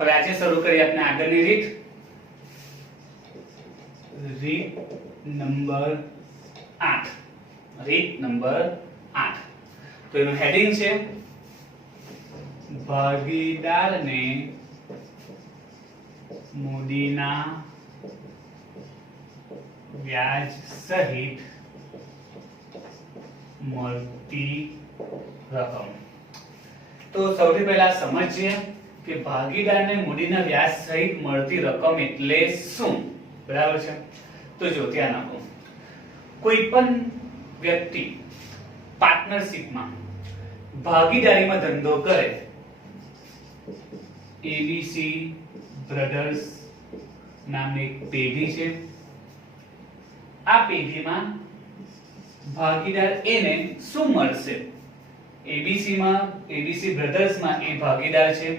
હવે આજે શરૂ કરીએ આપણે આગળની રીત નંબર 8 રીત નંબર 8 તો એનું હેડિંગ છે ભાગીદારને મૂડીના વ્યાજ સહિત મળતી રકમ। તો સૌથી પહેલા સમજીએ કે ભાગીદારને મૂડીના વ્યાજ સહિત મળતી રકમ એટલે શું, બરાબર છે। તો જો ધ્યાન આપો, કોઈ પણ વ્યક્તિ પાર્ટનરશિપમાં ભાગીદારીમાં ધંધો કરે, એબીસી બ્રધર્સ નામની એક પેઢી છે, આ પેઢીમાં ભાગીદાર એ ને શું મળશે? એબીસી બ્રધર્સમાં એ ભાગીદાર છે,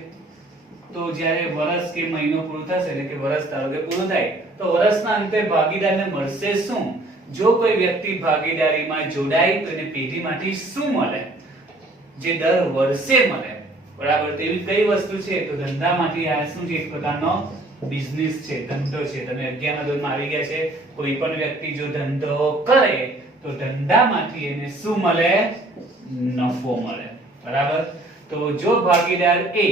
તો જ્યારે વર્ષ કે મહિનો પૂરો થશે એટલે કે વર્ષ ધારો કે પૂરું થાય તો વર્ષના અંતે ભાગીદારને મળશે શું? જો કોઈ વ્યક્તિ ભાગીદારીમાં જોડાય તો એને પેઢીમાંથી શું મળે? જે દર વર્ષે મળે, બરાબર। તેવી કઈ વસ્તુ છે? તો ધંધામાંથી આ શું છે? એક પ્રકારનો બિઝનેસ છે, ધંધો છે। તમે 11મા ધોરણમાં આવી ગયા છે, કોઈ પણ વ્યક્તિ જો ધંધો કરે તો ધંધામાંથી એને શું મળે? નફો મળે, બરાબર। તો જો ભાગીદાર એ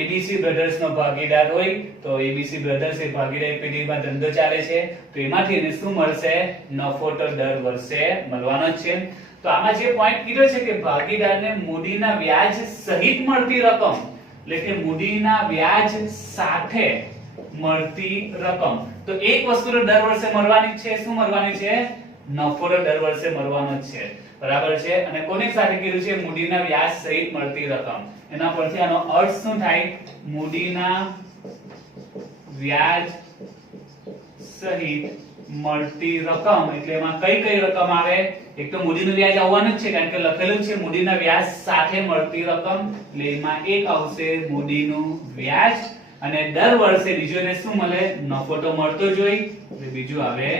એબીસી બ્રધર્સ નો ભાગીદાર હોય તો એબીસી બ્રધર્સ એ ભાગીદારી પેઢીમાં ધંધો ચાલે છે તો એમાંથી એને શું મળશે? નફો તો દર વર્ષે મળવાનો જ છે। તો આમાં જે પોઈન્ટ કીધો છે કે ભાગીદારને મૂડીના વ્યાજ સહિત મળતી રકમ, એટલે કે મૂડીના વ્યાજ સાથે મળતી રકમ, તો એક વસ્તુ તો દર વર્ષે મળવાની જ છે। શું મળવાની છે? નફો તો દર વર્ષે મળવાનો જ છે, બરાબર છે। અને કોની સાથે કીધું છે? મૂડીના વ્યાજ સહિત મળતી રકમ। એના પરથી આનો અર્થ શું થાય? મૂડીના વ્યાજ સહિત મળતી રકમ એટલે એમાં કઈ કઈ રકમ આવે? એક તો મૂડીનું વ્યાજ આવવાનું જ છે, કારણ કે લખેલું છે મૂડીના વ્યાજ સાથે મળતી રકમ, એટલે એમાં એક આવશે મૂડીનું વ્યાજ, અને દર વર્ષે બીજું એને શું મળે? નફો તો મળતો જ હોય, એટલે બીજું આવે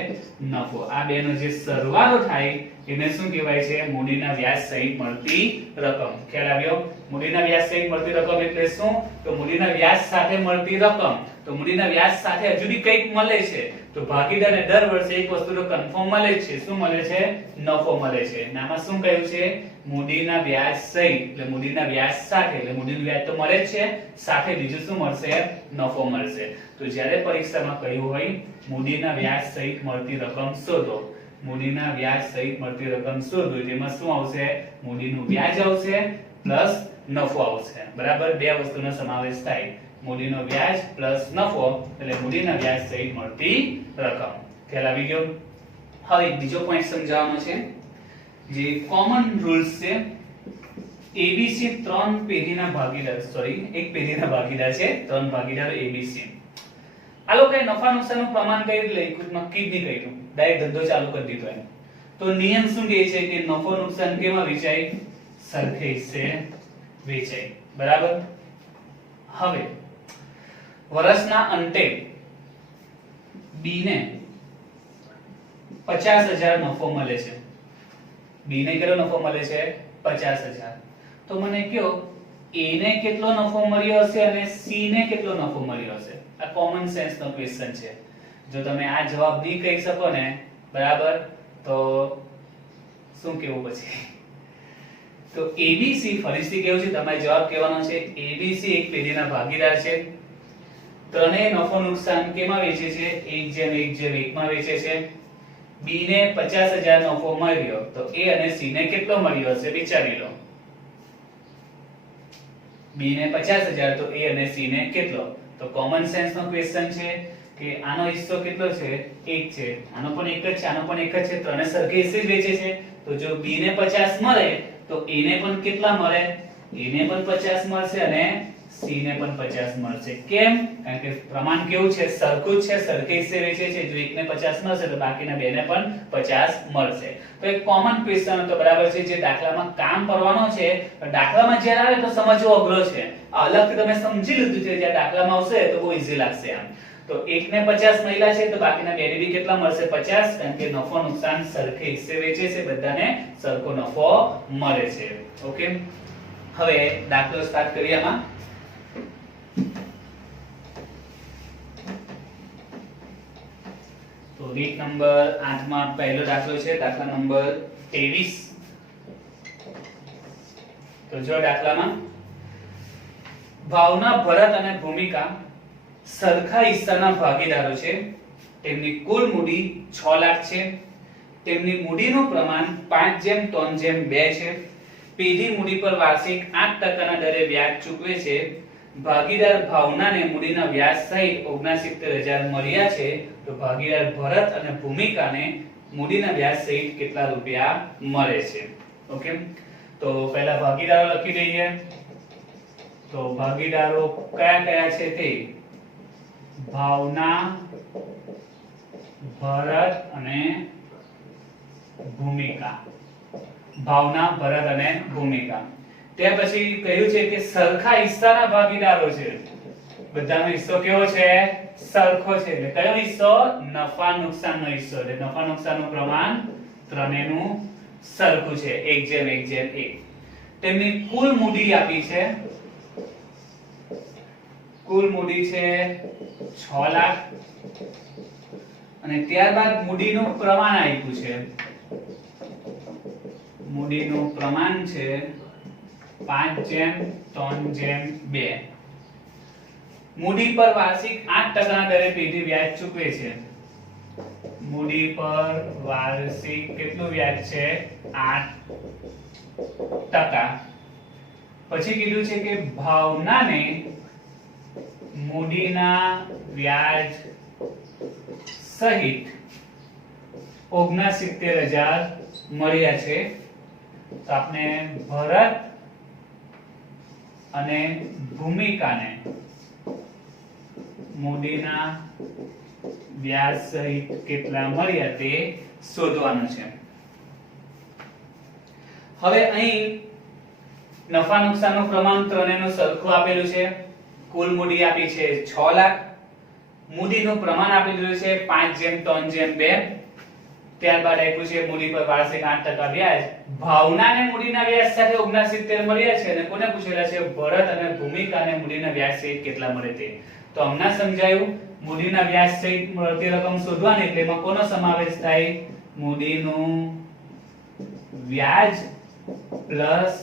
નફો। આ બેનો જે સરવાળો થાય એને શું કહેવાય છે? મૂડીના વ્યાજ સહિત મળતી રકમ। ખ્યાલ આવ્યો? મૂડીના વ્યાજ સહિત મળતી રકમ એટલે શું? તો મૂડીના વ્યાજ સાથે મળતી રકમ, તો મૂડીના વ્યાજ સાથે હજુ બી કંઈક મળે છે, તો ભાગીદારને દર વર્ષે એક વસ્તુ તો કન્ફર્મ મળે છે। શું મળે છે? નફો મળે છે। આમાં શું કહ્યું છે? મૂડીના વ્યાજ સહિત, એટલે મૂડીના વ્યાજ સાથે, એટલે મૂડીનું વ્યાજ તો મળે જ છે, સાથે બીજું શું મળશે? નફો મળશે। તો જ્યારે પરીક્ષામાં કહ્યું હોય મૂડીના વ્યાજ સહિત મળતી રકમ શોધો, મૂડીના વ્યાજ સહિત મળતી રકમ શોધો, તેમાં શું આવશે? મૂડીનું વ્યાજ આવશે પ્લસ નફો આવશે, બરાબર। બે વસ્તુનો સમાવેશ થાય, મૂડીનો વ્યાજ પ્લસ નફો એટલે મૂડીના વ્યાજ સહિત મળતી રકમ। ખ્યાલ આવી ગયો? હવે બીજો પોઈન્ટ સમજાવવાનો છે, જે કોમન રૂલ્સ છે। એબીસી ત્રણ પેઢીના ભાગીદાર, એક પેઢીના ભાગીદાર છે, ત્રણ ભાગીદારો એબીસી। આ લોકોએ નફા નુકસાનનું પ્રમાણ કઈ રીતે લખ્યું? નક્કી જ નહીં કર્યું, ડાયરેક્ટ ધંધો ચાલુ કરી દીધો એમ। તો નિયમ શું કહે છે કે નફો નુકસાન કેમાં વેચાય? સરખે હિસ્સે વેચાય, બરાબર। હવે વર્ષના અંતે બી ને 50,000 નફો મળે છે, બી ને કેટલો નફો મળે છે? 50,000। તો મને કયો એ ને કેટલો નફો મળ્યો હશે અને સી ને કેટલો નફો મળ્યો હશે? આ કોમન સેન્સ નો ક્વેશ્ચન છે। જો તમે આ જવાબ નહીં કહી શકો ને, બરાબર, તો શું કેવું પછી? તો એબીસી, ફરીથી કેવું છે, તમારે જવાબ કહેવાનો છે એબીસી એક પેઢીના ભાગીદાર છે, ત્રણેય નફો નુકસાન કેમાં વેચે છે? 1:1 માં વેચે છે। બી ને 50,000 નફો મળ્યો તો એ અને સી ને કેટલો મળ્યો હશે? વિચારી લો। બી ને 50,000 તો એ અને સી ને કેટલો? તો કોમન સેન્સ નો ક્વેશ્ચન છે કે આનો હિસ્સો કેટલો છે? 1 છે, આનો પણ 1 જ છે, આનો પણ 1 જ છે, ત્રણે સરખે હિસ્સે જ વેચે છે, તો જો બી ને 50 મળે તો એ ને પણ કેટલા મળે? એ ને પણ 50 મળશે અને સી ને પણ 50 મળશે। કેમ? કારણ કે પ્રમાણ કેવું છે? સરખું જ છે, સરખે હિસ્સે વેચે છે, જો એક ને 50 મળશે તો બાકીના બે ને પણ 50 મળશે। તો એક કોમન ક્વેશ્ચન હતો, બરાબર છે, જે દાખલામાં કામ કરવાનો છે, દાખલામાં જ્યારે આવે તો સમજવો અઘરો છે, અલગથી તમે સમજી લીધું છે, જ્યારે દાખલામાં આવશે તો બહુ ઈઝી લાગશે આમ। તો 1 ને 50 મળ્યા છે તો બાકીના બે ને બી કેટલા મળશે? 50, કારણ કે નફો નુકસાન સરખે હિસ્સે વેચે છે, બધાને સરખો નફો મળે છે। ઓકે, હવે દાખલો સ્ટાર્ટ કરીએ। આમાં રીત નંબર 8 માં પહેલો દાખલો છે દાખલા નંબર 23. તો જો દાખલામાં ભાવના, ભરત અને ભૂમિકા સરખા હિસ્સાના ભાગીદારો છે. તેમની કુલ મૂડી 6 લાખ છે. તેમની મૂડીનું પ્રમાણ 5:3:2 છે. પેઢી મૂડી પર વાર્ષિક 8% ના દરે વ્યાજ ચૂકવે છે. ભાગીદાર ભાવનાને મૂડીના વ્યાજ સહિત 69000 મળ્યા છે. તો ભાગીદાર ભરત અને ભૂમિકાને મૂડીના વ્યાજ સહિત કેટલા રૂપિયા મળે છે? ઓકે, તો પહેલા ભાગીદારો લખી દઈએ. તો ભાગીદારો કયા કયા છે તે ભાવના, ભરત અને ભૂમિકા. ભાવના, ભરત અને ભૂમિકા. ત્યાર પછી કહ્યું છે કે સરખા હિસ્સાના ભાગીદારો છે. બધાનો હિસ્સો કેવો છે? સરખો છે. એટલે કયો હિસ્સો? નફા નુકસાનનો હિસ્સો. એટલે નફા નુકસાનનું પ્રમાણ ત્રણેયનું સરખું છે, 1:1:1. તેમની કુલ મૂડી આપી છે. કુલ મૂડી છે 6 લાખ અને ત્યારબાદ મૂડીનું પ્રમાણ આપ્યું છે. મૂડીનું પ્રમાણ છે 5:3:2. મૂડી પર વાર્ષિક 8% ના દરે પેઢી વ્યાજ ચૂકવે છે. મૂડી પર વાર્ષિક કેટલું વ્યાજ છે? 8%. પછી કીધું છે કે ભાવનાને મૂડીના વ્યાજ સહિત 69000 મળ્યા છે. તો આપણે ભરત અને ભૂમિકાને મૂડીના વ્યાજ સહિત કેટલા મળ્યા તે શોધવાનું છે. હવે અહીં નફા નુકસાનનું પ્રમાણ ત્રણેયનું સરખું આપેલું છે. કુલ મૂડી આપી છે 6 લાખ. મૂડીનું પ્રમાણ આપી દીધું છે 5:3:2. ત્યારબાદ આપ્યું છે મૂડી પર વાર્ષિક 8% વ્યાજ. ભાવનાને મૂડીના વ્યાજ સાથે 69000 મળ્યા છે અને કોને પૂછેલા છે? ભરત અને ભૂમિકાને મૂડીના વ્યાજ સહિત કેટલા મળે તે. તો હમણાં સમજાયું. મૂડીના વ્યાજ સહિત મળતી રકમ શોધવાની એટલે એમાં કોનો સમાવેશ થાય? મૂડીનું વ્યાજ પ્લસ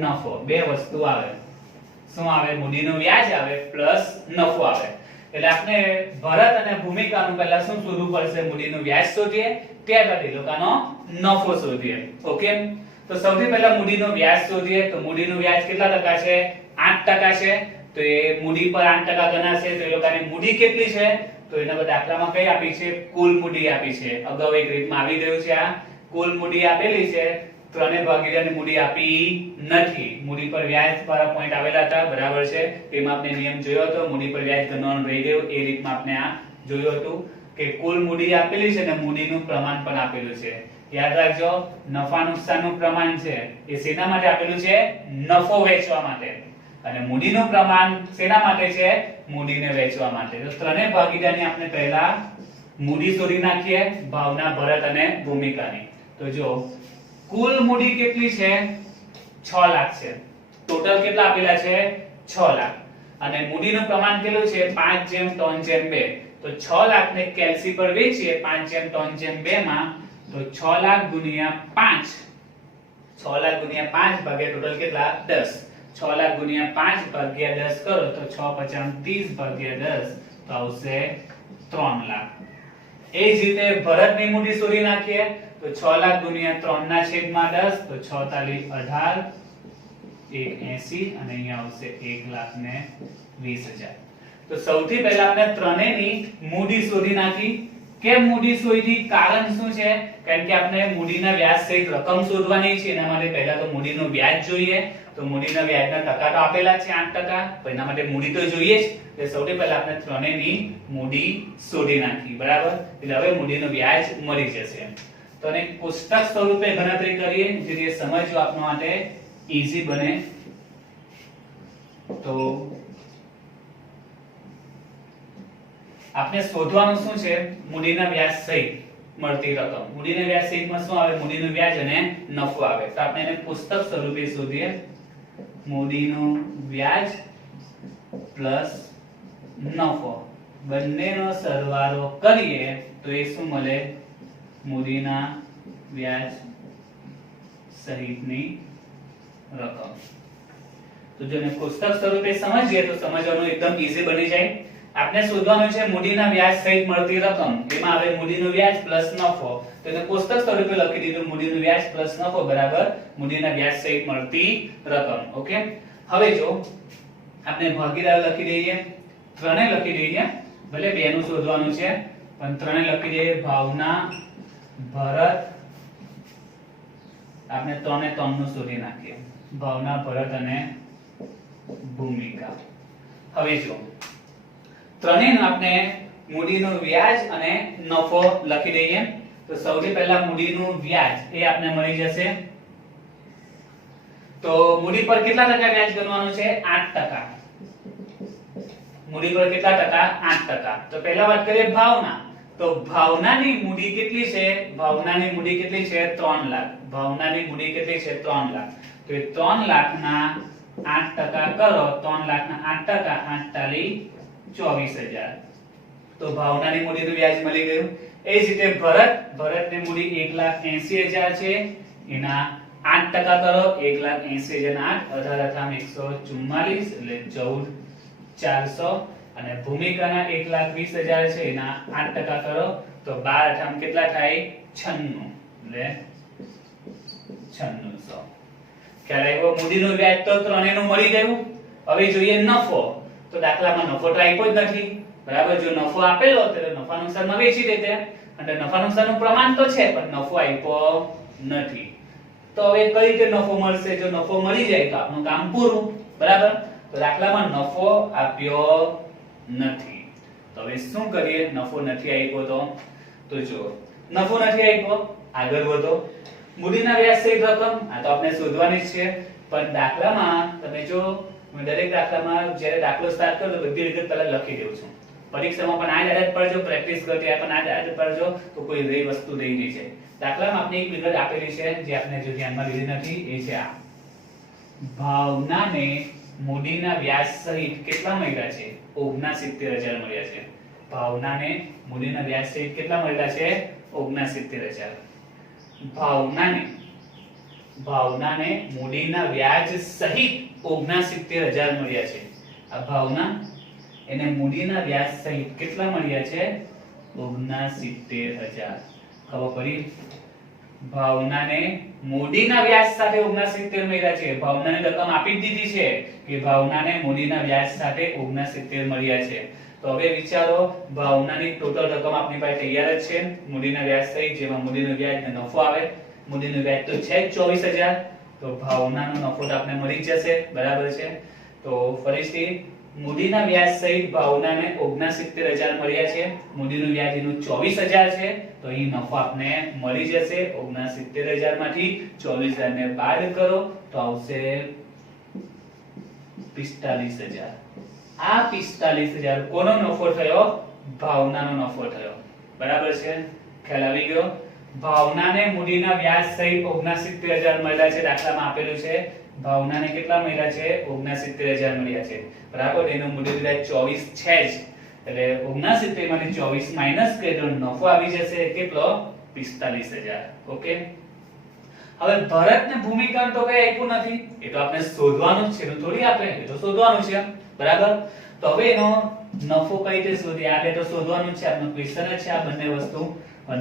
નફો. બે વસ્તુ આવે. શું આવે? મૂડીનું વ્યાજ આવે પ્લસ નફો આવે. એટલે આપણે ભરત અને ભૂમિકાનું પહેલા શું શોધવું પડશે? મૂડીનું વ્યાજ શોધીએ, ત્યારબાદ એ લોકોનો નફો શોધીએ. ઓકે, તો સૌથી પહેલા મૂડીનું વ્યાજ શોધીએ. તો મૂડીનું વ્યાજ કેટલા ટકા છે? 8% છે. તો એ મૂડી પર 8% ગણાશે. તો એ લોકોની મૂડી કેટલી છે? તો એના દાખલામાં કઈ આપી છે? કુલ મૂડી આપી છે. અગાઉ એક રીતમાં આવી ગયું છે. આ કુલ મૂડી આપેલી છે. ત્રણે ભાગીદારની મૂડી આપી નથી. મૂડી પર વ્યાજ વાળા પોઈન્ટ આવેલા હતા, બરાબર છે. તેમાં આપણે નિયમ જોયો હતો. મૂડી પર વ્યાજ ગણવાનું રહી ગયું. એ રીતમાં આપણે આ જોયું હતું કે કુલ મૂડી આપેલી છે ને મૂડીનું પ્રમાણ પણ આપેલું છે. યાદ રાખજો, નફા નુકસાનનું પ્રમાણ છે એ શેના માટે આપેલું છે? નફો વેચવા માટે. અને મૂડીનું પ્રમાણ શેના માટે છે? મૂડીને વેચવા માટે. તો ત્રણેય ભાગીદારની આપણે પહેલા મૂડી શોધી નાખીએ, ભાવના, ભરત અને ભૂમિકાની. તો જો કુલ મૂડી કેટલી છે? 6 લાખ છે. ટોટલ કેટલા આપેલા છે? 6 લાખ. અને મૂડીનું પ્રમાણ કેટલું છે? 5:3:2. તો 6 લાખ ને કેલ્સી પર વેચીએ 5:3:2 માં. તો 6 લાખ ગુણ્યા 5. 6 લાખ ગુણ્યા 5 ભાગ્યા ટોટલ કેટલા? 10. 6 લાખ ગુણ્યા 5 ભાગ્યા 10 કરો તો 6×5 = 30 ભાગ્યા 10 તો આવશે 3 લાખ. એ જ રીતે ભરતની મૂડી શોધી નાખીએ. તો 6 લાખ ગુણ્યા 3/10 તો 6 તાલી 18 180 અને અહીંયા આવશે 1,20,000. તો સૌથી પહેલા આપણે ત્રણેયની મૂડી શોધી નાખી. કેમ મૂડી શોધી? કારણ શું છે? કારણ કે આપણે મૂડીના વ્યાજ સહિત રકમ શોધવાની છે. એના માટે પહેલા તો મૂડીનું વ્યાજ જોઈએ. તો મૂડીના વ્યાજના ટકા તો આપેલા છે 8%. તો એના માટે મૂડી તો જોઈએ જ. એટલે સૌથી પહેલા આપણે ત્રણેયની મૂડી શોધી નાખી, બરાબર. એટલે હવે મૂડીનું વ્યાજ મળી જશે. તો અને કોષ્ટક સ્વરૂપે ગણતરી કરીએ જેથી સમજવું આપવા માટે ઈઝી બને. તો આપણે શોધવાનું શું છે? મૂડીના વ્યાજ સહિત મળતી રકમ. મૂડીના વ્યાજ સહિતમાં શું આવે? મૂડીનું વ્યાજ અને નફો આવે. તો આપણે એને પુસ્તક સ્વરૂપે શોધીએ. મૂડીનું વ્યાજ પ્લસ નફો બંનેનો સરવાળો કરીએ તો એ શું મળે? મૂડીના વ્યાજ સહિતની રકમ. તો જો ને કોષ્ટક સ્વરૂપે સમજીએ તો સમજવાનું એકદમ ઈઝી બની જાય. આપણે શોધવાનું છે મૂડીના વ્યાજ સહિત મળતી રકમ. એમાં આવે મૂડીનું વ્યાજ પ્લસ નફો. તો એને કોષ્ટક સ્વરૂપે લખી દીધું મૂડીનું વ્યાજ પ્લસ નફો બરાબર મૂડીના વ્યાજ સહિત મળતી રકમ. ઓકે, હવે જો આપણે ભાગીદાર લખી દઈએ, ત્રણે લખી દઈએ. ભલે બે નું શોધવાનું છે પણ ત્રણે લખી દઈએ. ભાવના, ભરત, આપણે ત્રણે ત્રણનું શોધી નાખીએ. ભાવના, ભરત અને ભૂમિકા. હવે જો ત્રણેયનું આપણે મૂડીનું વ્યાજ અને નફો લખી દઈએ. તો સૌથી પહેલા મૂડીનું વ્યાજ એ આપણે મળી જશે. તો મૂડી પર કેટલા ટકા વ્યાજ ગણવાનું છે? 8%. મૂડી પર કેટલા ટકા? 8%. તો પહેલા વાત કરીએ ભાવના. તો ભાવનાની મૂડી કેટલી છે? ભાવનાની મૂડી કેટલી છે? 3 લાખ. ભાવનાની મૂડી કેટલી છે? 3 લાખ. તો એ 3 લાખના 8% કરો. 3 લાખના 8%, 24,000. તો ભાવનાની મૂડીનું વ્યાજ મળી ગયું. એ જ રીતે ભરતની મૂડી 1,80,000 છે. એના 8% કરો. 1,80,000 18 એટલે 14,400. અને ભૂમિકાના 1,20,000 છે. એના 8% કરો તો 12 કેટલા થાય? 96. એટલે 9600. ખ્યાલ આવ્યો? મૂડીનું વ્યાજ તો ત્રણેયનું મળી ગયું. હવે જોઈએ નફો. તો દાખલામાં નફો તો આપ્યો જ નથી. બરાબર, જો નફો આપેલો તો નફા નુકસાનમાં વેચી દેતે. અને નફા નુકસાનનું પ્રમાણ તો છે પણ નફો આપ્યો નથી. તો હવે કઈ રીતે નફો મળશે? જો નફો મળી જાય તો આપણું કામ પૂરું. બરાબર, તો દાખલામાં નફો આપ્યો નથી. તો હવે શું કરીએ? નફો નથી આપ્યો તો જો નફો નથી આપ્યો, આગળ વધો. મૂડીના વ્યાજ સહિત રકમ આ તો આપણે શોધવાની જ છે. પણ દાખલામાં તમે જો દરેક દાખલામાં જ્યારે દાખલો સ્ટાર્ટ કરો તો બધી વિગત પહેલા લખી દઉં છું. પરીક્ષામાં પણ આ જ આદત પડજો, પ્રેક્ટિસ કરતી આ પણ આ જ આદત પડજો તો કોઈ રહી વસ્તુ રહી નહીં જાય. દાખલામાં આપણે એક વિગત આપેલી છે જે આપણે જો ધ્યાનમાં લીધી નથી એ છે આ. ભાવનાને મૂડીના વ્યાજ સહિત કેટલા મળ્યા છે? 69,000 મળ્યા છે. ભાવનાને મૂડીના વ્યાજ સહિત કેટલા મળ્યા છે? 69,000. ભાવનાને મૂડીના વ્યાજ સહિત 69,000 મળ્યા છે. આ ભાવના એને મૂડીના વ્યાજ સહિત કેટલા મળ્યા છે? 69,000. ખબર પડી? ભાવનાને મૂડીના વ્યાજ સાથે 69 મળ્યા છે. ભાવનાને રકમ આપી દીધી છે કે ભાવનાને મૂડીના વ્યાજ સાથે 69 મળ્યા છે. તો હવે વિચારો, ભાવનાની ટોટલ રકમ આપણી પાસે તૈયાર જ છે મૂડીના વ્યાજ સહિત, જેમાં મૂડીનું વ્યાજ અને નફો આવે. મૂડીનું વ્યાજ તો છે 24,000. તો ભાવનાનો નફો તો આપણે મળી જશે. બરાબર છે. તો ફરીથી મૂડીના વ્યાજ સહિત ભાવનાને 69,000 મળ્યા છે. મૂડીનું વ્યાજ એનું 24,000 છે. તો અહીં નફો આપને મળી જશે. 69,000 માંથી 24,000 ને બાદ કરો તો આવશે 45,000. આ 45,000 કોનો નફો થયો? ભાવનાનો નફો થયો. બરાબર છે? ખ્યાલ આવી ગયો? ભાવનાને મૂડીના વ્યાજ સહિત 69,000 મળ્યા છે. દાખલામાં આપેલું છે ભાવનાને કેટલા મળ્યા છે? 69,000 મળ્યા છે. બરાબર, એનું મૂડીનું વ્યાજ 24 છે જ. એટલે 69 માંથી 24 માઈનસ કરીએ તો નફો આવી જશે કેટલો? 45,000. ઓકે, હવે ભરતને ભૂમિકા તો કઈ આપ્યું નથી. એ તો આપણે શોધવાનું જ છે. એનું થોડી આપે, એ તો શોધવાનું છે. બરાબર, તો હવે એનો નફો કઈ રીતે શોધીએ? આ બે તો શોધવાનું જ છે. આપણો ક્વેશ્ચન જ છે આ બંને વસ્તુ.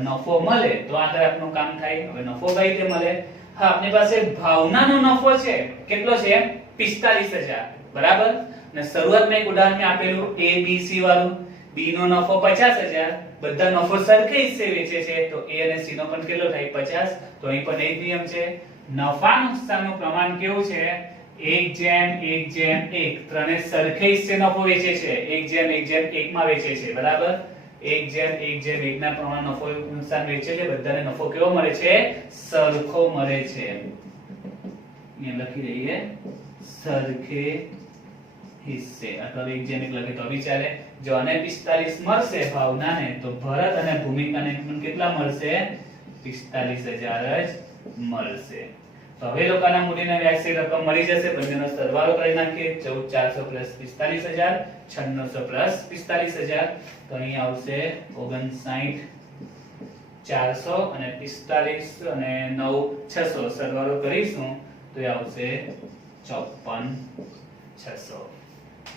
નફો મળે તો આગળ આપણું કામ થાય. હવે નફો કઈ રીતે મળે? હા, આપણી પાસે ભાવનાનો નફો છે. કેટલો છે? 45,000. બરાબર, અને શરૂઆતમાં એક ઉદાહરણ મેં આપેલું A B C વાળું. B નો નફો 50,000. બધા નફો સરખે હિસ્સે વેચે છે તો A અને C નો પણ કેટલો થાય? 50. તો અહીં પણ એ જ નિયમ છે. નફા નુકસાનનું પ્રમાણ કેવું છે? 1:1:1. ત્રણે સરખે હિસ્સે નફો વેચે છે. 1:1:1 માં વેચે છે. બરાબર, 1:1:1 ના પ્રમાણે નફો નુકસાન વેચે છે. બધાને નફો કેવો મળે છે? સરખો મળે છે. અહીંયા લખી દઈએ સરખે હિસ્સે. અથવા 1:1 લખે તો બી ચાલે. જો આને 45 મળશે ભાવનાને, તો ભરત અને ભૂમિકાને પણ કેટલા મળશે? 45,000 જ મળશે. તો હવે લોકોના મૂડીના વ્યાજ સહિત રકમ મળી જશે. બંનેનો સરવાળો કરી નાખીએ. 14,400 + 45,000, 9600 + 45,000. તો અહીં આવશે 59,000. 400 અને 45 અને 9 600 સરવાળો કરીશું તો એ આવશે 54,600.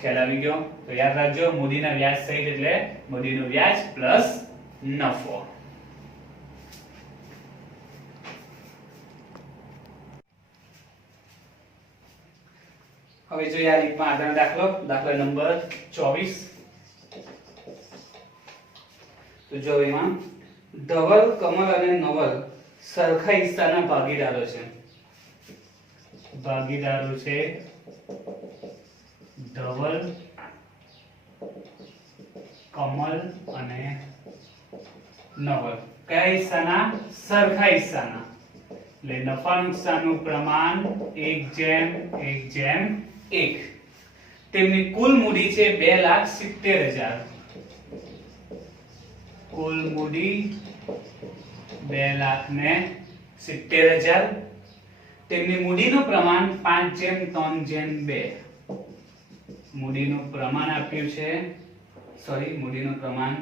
ખ્યાલ આવી ગયો? તો યાદ રાખજો, મૂડીના વ્યાજ સહિત એટલે મૂડીનું વ્યાજ પ્લસ નફો. હવે જોઈએ આ રીતમાં આગળનો દાખલો, દાખલા નંબર 24. તો જો એમાં ધવલ, કમલ અને નવલ સરખા હિસ્સાના ભાગીદારો છે. ભાગીદારો છે ધવલ, કમલ અને નવલ. કયા હિસ્સાના? સરખા હિસ્સાના. એટલે નફા નુકસાનનું પ્રમાણ 1:1:1. તેમની કુલ મૂડી છે 2,70,000. કુલ મૂડી 2,70,000. તેમની મૂડીનું પ્રમાણ 5:3:2. મૂડીનું પ્રમાણ આપ્યું છે, મૂડીનું પ્રમાણ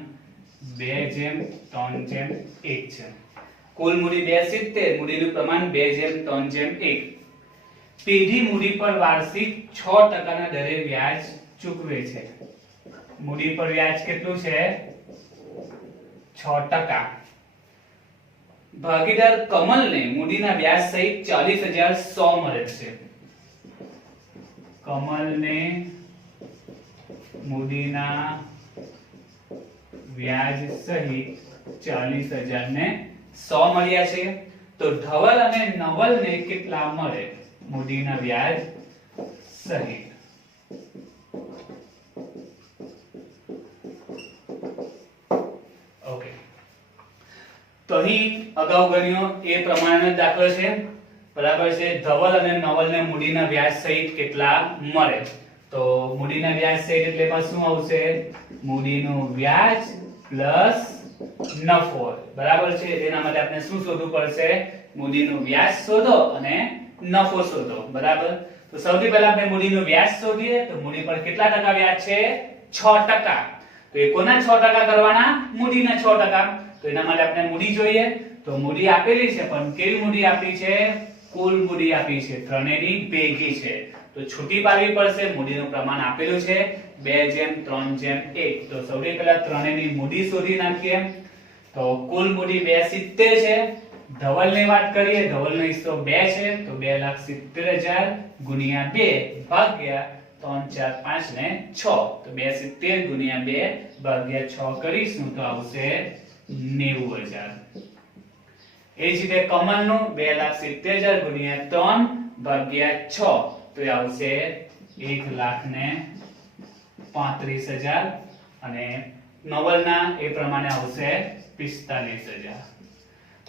2:3:1 છે. કુલ મૂડી 270, મૂડીનું પ્રમાણ 2:3:1. પેઢી મૂડી પર વાર્ષિક 6% ના દરે વ્યાજ ચૂકવે છે. મૂડી પર વ્યાજ કેટલું છે? 6%. ભાગીદાર કમલને મૂડીના વ્યાજ સહિત 40,100 મળે છે. કમલને મૂડીના વ્યાજ સહિત 40,100 મળ્યા છે. તો ધવલ અને નવલને કેટલા મળે મૂડીના વ્યાજ સહિત? ઓકે, તો અહીં અગાઉ ગણ્યો એ પ્રમાણેનો દાખલો છે, બરાબર છે. ધવલ અને નવલને મૂડીના વ્યાજ સહિત કેટલા મળે? તો મૂડીના વ્યાજ સહિત એટલે એમાં શું આવશે? મૂડીનું વ્યાજ પ્લસ નફો, બરાબર છે. તેના માટે આપણે શું શોધવું પડશે? મૂડીનું વ્યાજ શોધો અને નફો શોધો, બરાબર. તો સૌથી પહેલા આપણે મૂડીનું વ્યાજ શોધીએ. તો મૂડી પર કેટલા ટકા વ્યાજ છે? 6%. તો એ કોના 6% કરવાના? મૂડીના 6%. તો એના માટે આપણે મૂડી જોઈએ. તો મૂડી આપેલી છે, પણ કેવી મૂડી આપી છે? કુલ મૂડી આપી છે, ત્રણેયની ભેગી છે. તો છૂટી પાડવી પડશે. મૂડીનું પ્રમાણ આપેલું છે 2:3:1. તો સૌથી પહેલા ત્રણેયની મૂડી શોધી નાખીએ. તો કુલ મૂડી 270 છે. ધવલની વાત કરીએ, ધવલનો હિસ્સો 2 છે, તો 2,70,000 ગુણ્યા 2 ભાગ્યા 3, 4, 5 ને 6. તો 270 ગુણ્યા 2 ભાગ્યા 6 કરીશું તો આવશે 90,000. એ જ રીતે કમલનું 2,70,000 ગુણ્યા 3 ભાગ્યા 6 તો એ આવશે 1,35,000. અને નવલના એ પ્રમાણે આવશે 45,000.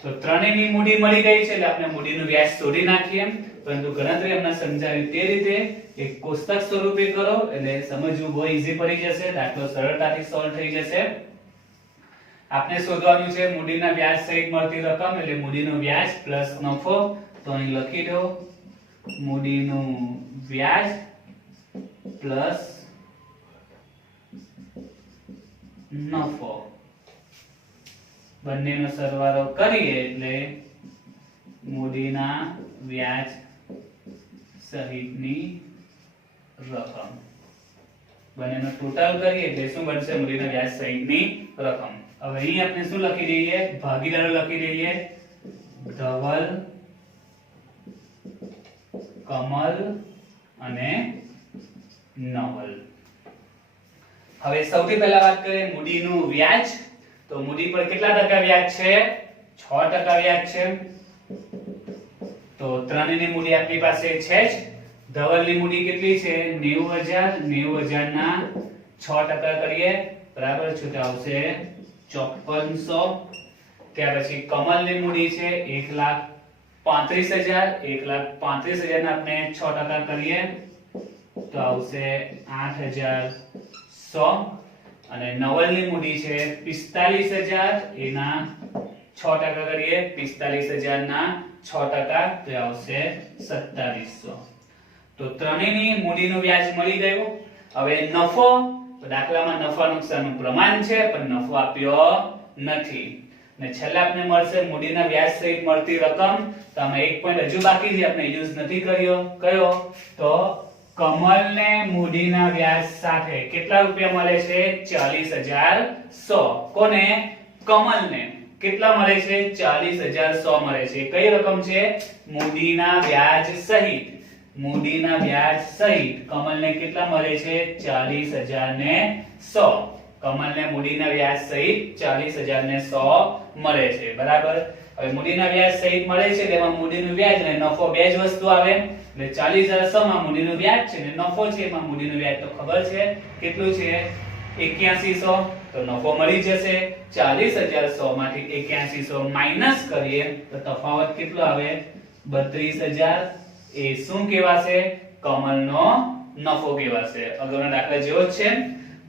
તો ત્રણેયની મૂડી મળી ગઈ છે, એટલે આપણે મૂડીનું વ્યાજ શોધી નાખીએ. પરંતુ ગણતરી અમને સમજાવી તે રીતે એક કોષ્ટક સ્વરૂપે કરો એટલે સમજવું બહુ ઈઝી પડી જશે. દાખલો સરળતાથી સોલ્વ થઈ જશે. આપણે શોધવાનું છે મૂડીના વ્યાજ સહિત મળતી રકમ, એટલે મૂડીનું વ્યાજ પ્લસ નફો. તો અહીં લખી દો મૂડીનું વ્યાજ પ્લસ નફો. બંનેનો સરવાળો કરીએ એટલે મૂડીના વ્યાજ સહિતની રકમ. બંનેનો ટોટલ કરીએ એટલે શું બનશે? મૂડીના વ્યાજ સહિતની રકમ. હવે અહીં આપણે શું લખી દઈએ? ભાગીદારો લખી દઈએ. ધવલ, કમલ અને નવલ. હવે સૌથી પહેલા વાત કરીએ મૂડીનું વ્યાજ. તો મૂડી પર કેટલા ટકા વ્યાજ છે? 6% વ્યાજ છે. તો ત્રણેયની મૂડી આપણી પાસે છે જ. ધવલની મૂડી કેટલી છે? 90,000. 90,000 ના 6% કરીએ, બરાબર છે, તો આવશે 5400. ત્યાર પછી કમલની મૂડી છે 1,35,000. 1,35,000 ના આપણે 6% કરીએ તો આવશે 8,100. અને નવલની મૂડી છે 45,000. એના 6% કરીએ, 45,000 ના 6% તો આવશે 2700. તો ત્રણેયની મૂડીનું વ્યાજ મળી ગયું. હવે નફો, તો દાખલામાં નફા નુકસાનનું પ્રમાણ છે પણ નફો આપ્યો નથી. ને છેલ્લે આપણે મળશે મૂડીના વ્યાજ સહિત મળતી રકમ. તો આમાં એક પોઈન્ટ હજુ બાકી છે, આપણે યુઝ નથી કર્યો. કયો? તો કમલને મૂડીના વ્યાજ સાથે કેટલા રૂપિયા મળે છે? 40,100. કોને? કમલને. કેટલા મળે છે? 40,100 મળે છે. કઈ રકમ છે? મૂડીના વ્યાજ સહિત. મૂડીના વ્યાજ સહિત કમલને કેટલા મળે છે? 40,100. કમલને મૂડીના વ્યાજ સહિત 40,100 મળે છે. બરાબર. હવે મૂડીના વ્યાજ સહિત મળે છે તેમાં મૂડીનું વ્યાજ અને નફો બે જ વસ્તુ આવે. એટલે 40,100 માં મૂડીનું વ્યાજ છે ને નફો છે. એમાં મૂડીનું વ્યાજ તો ખબર છે કેટલું છે? 8100. તો નફો મળી જશે. 40,100 માંથી 8100 માઈનસ કરીએ તો તફાવત કેટલો આવે? 32,000. એ શું કહેવાશે? કમલનો નફો કહેવાશે. અગાઉના દાખલા જેવો જ છે.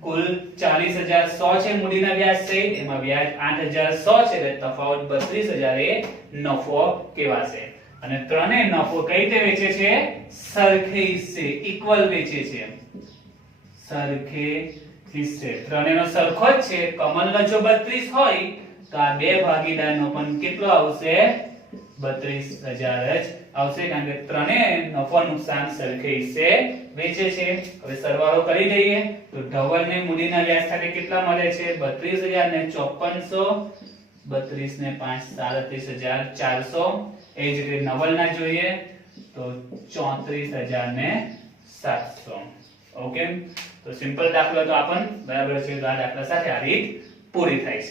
કુલ 40,100 છે મૂડીના વ્યાજ સહિત, એમાં વ્યાજ 8,100 છે એટલે તફાવત 32,000 એ નફો કહેવાશે. અને ત્રણેય નફો કઈ રીતે વેચે છે? સરખે હિસ્સે, ઇક્વલ વેચે છે. સરખે હિસ્સે. ત્રણેયનો સરખો જ છે. કમલનો જો 32 હોય તો આ બે ભાગીદારનો પણ કેટલો આવશે? 32,000 જ આવશે, કારણ કે ત્રણેય નફો નુકસાન સરખે હિસ્સે વેચે છે. હવે સરવાળો કરી દઈએ તો ધવલને મૂડીના વ્યાજ સાથે કેટલા મળે છે? 32,000 ને 5400. 32 ને 5 37,400. એ જ રીતે નવલના જોઈએ તો 34,700. ઓકે. તો સિમ્પલ દાખલો તો આપણ બરાબર છે. તો આ દાખલા સાથે આ રીત પૂરી થાય છે.